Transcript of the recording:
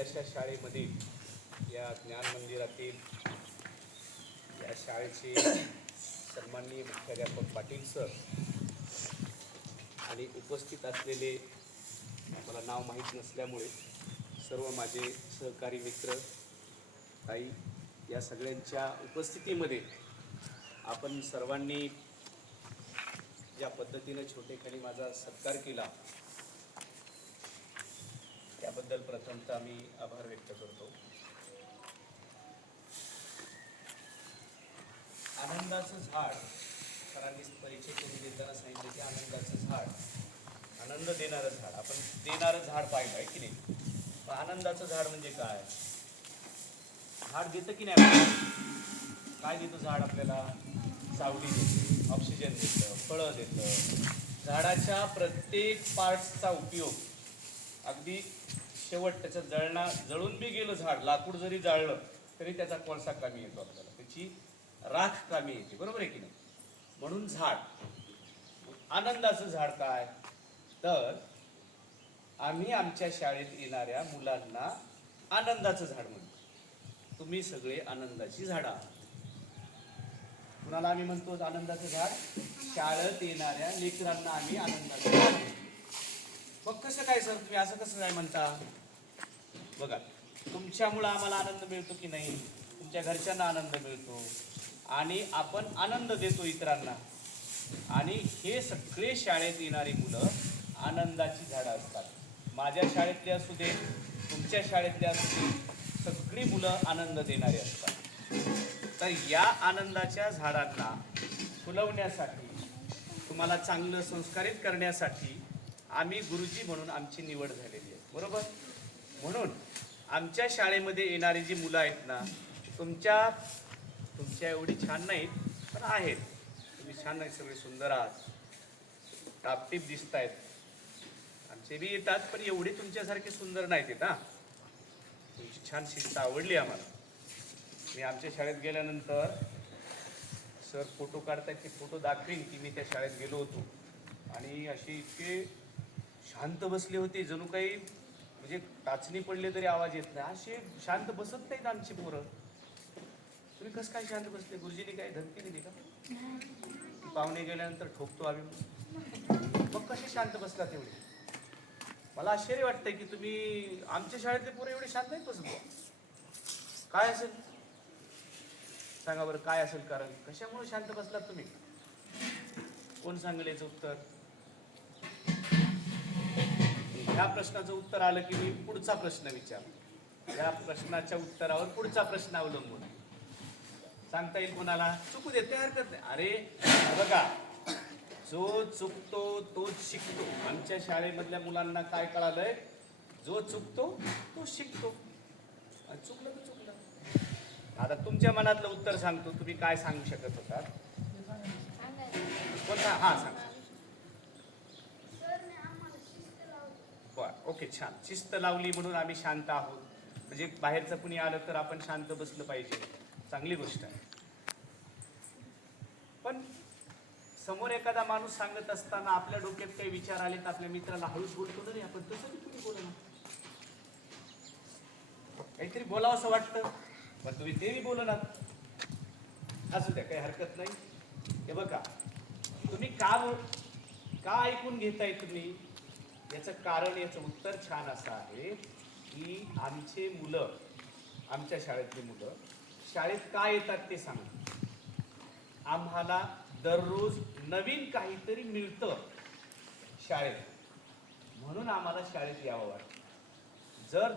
अशा शाळेमध्ये या ज्ञान मंदिरातील या शाळेचे सन्माननीय मुख्याध्यापक पाटील सर आणि उपस्थित असलेले मला नाव माहीत नसल्यामुळे सर्व माझे सहकारी मित्र ताई या सगळ्यांच्या उपस्थितीमध्ये आपण सर्वांनी ज्या पद्धतीने छोटेखानी माझा सत्कार केला त्याबद्दल प्रथमतः मी आभार व्यक्त करतो. आनंदाचं झाड सरांनी परिचय करून देताना सांगितलं की आनंदाचं झाड आनंद देणारं झाड आपण देणारं झाड पाहिलं आहे की नाही? पण आनंदाचं झाड म्हणजे काय? झाड देतं की नाही आपल्याला? काय देतं झाड आपल्याला? सावली देतं ऑक्सिजन देतं फळं देतं. झाडाच्या प्रत्येक पार्ट्सचा उपयोग अगदी शेवट त्याचं जळणा जळून बी गेलं झाड लाकूड जरी जाळलं तरी त्याचा कोळसा कामी येतो आपल्याला. त्याची राख कामी येते. बरोबर आहे की नाही? म्हणून झाड. आनंदाचं झाड काय? तर आम्ही आमच्या शाळेत येणाऱ्या मुलांना आनंदाचं झाड म्हणतो. तुम्ही सगळे आनंदाची झाडं आहात. कुणाला आम्ही म्हणतो आनंदाचं झाड? शाळेत येणाऱ्या लेकरांना आम्ही आनंदाचं झाड मग कसं काय सर तुम्ही असं कसं काय म्हणता? बघा तुमच्यामुळं आम्हाला आनंद मिळतो की नाही? तुमच्या घरच्यांना आनंद मिळतो. आणि आपण आनंद देतो इतरांना. आणि हे सगळे शाळेत येणारी मुलं आनंदाची झाडं असतात. माझ्या शाळेतले असू दे तुमच्या शाळेतले असू दे सगळी मुलं आनंद देणारी असतात. तर या आनंदाच्या झाडांना फुलवण्यासाठी तुम्हाला चांगलं संस्कारित करण्यासाठी आम्ही गुरुजी म्हणून आमची निवड झालेली आहे. बरोबर? आमच्या शाळेमध्ये येणारी जी मुलं आहेत ना तुमच्या तुमच्या एवढी छान नाहीत पण आहेत. तुम्ही छान नाही सगळे सुंदर आहात. टापटीप दिसत आहेत आमचे बी येतात पण एवढे तुमच्यासारखे सुंदर नाहीत येत हा. तुमची छान शिस्त आवडली आम्हाला. मी आमच्या शाळेत गेल्यानंतर सर फोटो काढतात ते फोटो दाखवीन की मी त्या शाळेत गेलो होतो. आणि असे इतके शांत बसले होते जणू काही म्हणजे टाचणी पडले तरी आवाज येत नाही. असे शांत बसत नाहीत आमची पोरं. तुम्ही कसं काय शांत बसले? गुरुजीने काय धमकी दिली का? पाहुणे गेल्यानंतर ठोकतो आम्ही. मग कसे शांत बसला तेवढे? मला आश्चर्य वाटतंय की तुम्ही आमच्या शाळेतले पोरं एवढे शांत नाहीत बसत काय असेल? सांगा बरं काय असेल कारण? कशामुळे शांत बसलात तुम्ही? कोण सांगेल याचं उत्तर? ह्या प्रश्नाचं उत्तर आलं की मी पुढचा प्रश्न विचार या प्रश्नाच्या उत्तरावर पुढचा प्रश्न अवलंबून. सांगता येईल कोणाला? चुकू देत हरकत नाही. अरे बघा जो चुकतो तोच शिकतो. आमच्या शाळेमधल्या मुलांना काय कळालंय? जो चुकतो तो शिकतो. चुकलं तर चुकलं. आता तुमच्या मनातलं उत्तर सांगतो. तुम्ही काय सांगू शकत होता? कोणता? हा सांग बर ओके छान. शिस्त लावली म्हणून आम्ही शांत आहोत. म्हणजे बाहेरचं कुणी आलं तर आपण शांत बसलं पाहिजे. चांगली गोष्ट आहे. पण समोर एखादा माणूस सांगत असताना आपल्या डोक्यात काही विचार आले तर आपल्या मित्राला हळूच बोलतो ना रे आपण तसं तुम्ही बोला काहीतरी बोलावं असं वाटतं. पण तुम्ही तेही बोलणार असू द्या काही हरकत नाही. हे बघा तुम्ही का बोल- का ऐकून घेताय तुम्ही? याचं कारण याचं उत्तर छान असं आहे की आमचे मुलं आमच्या शाळेतली मुलं शाळेत का येतात ते सांगतात आम्हाला दररोज नवीन काहीतरी मिळतं शाळेत. म्हणून आम्हाला शाळेत यावं वाटतं. जर